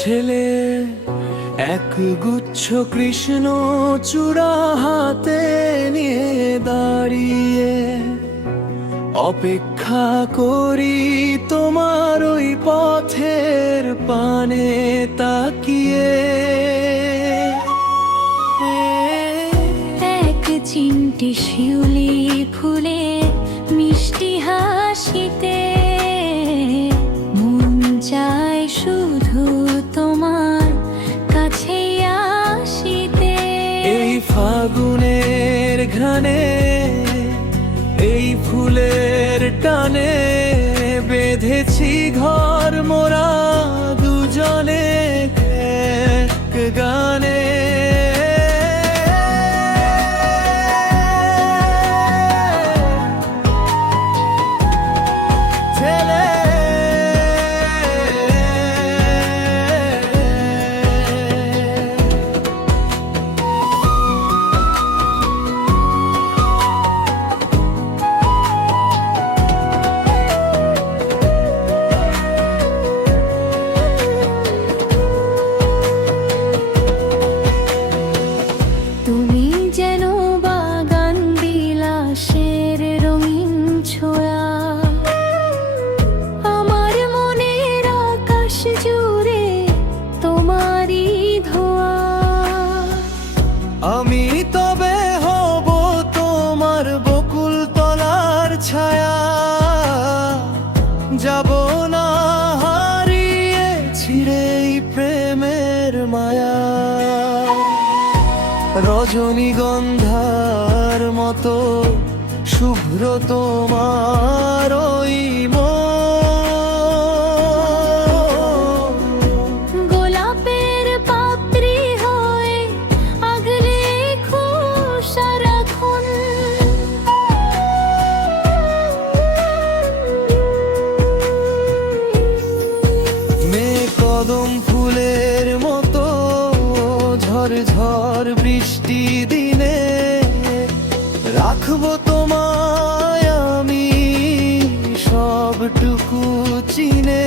ছেলে এক গুচ্ছ কৃষ্ণ চূড়া হাতে নিয়ে দাঁড়িয়ে অপেক্ষা করি তোমার ওই পথের পানে তাকিয়ে। এক চিমটি শিউলি ফুলে মিষ্টি হাসিতে মন চায় শুধু তোমার কাছে আসিতে। এই ফাগুনের ঘ্রাণে এই ফুলের টানে বেঁধেছি ঘর মোরা দুজনে এক গানে। তুমি যেন বাগান বিলাসের রঙিন ছোঁয়া, আমার মনের আকাশ জুড়ে তোমারই ধোয়া। আমি তবে হব তোমার বকুল তলার ছায়া, যাব না হারিয়ে ছিঁড়ে এই প্রেমের মায়া। রজনীগন্ধার মতো শুভ্র তোমার ওই গোলাপের পাপড়ি হয়ে আগলে সারাক্ষণ। মেয়ে কদম ফুলের মতো ঝড় বৃষ্টি দিনে রাখবো তোমায় আমি সবটুকু চিনে।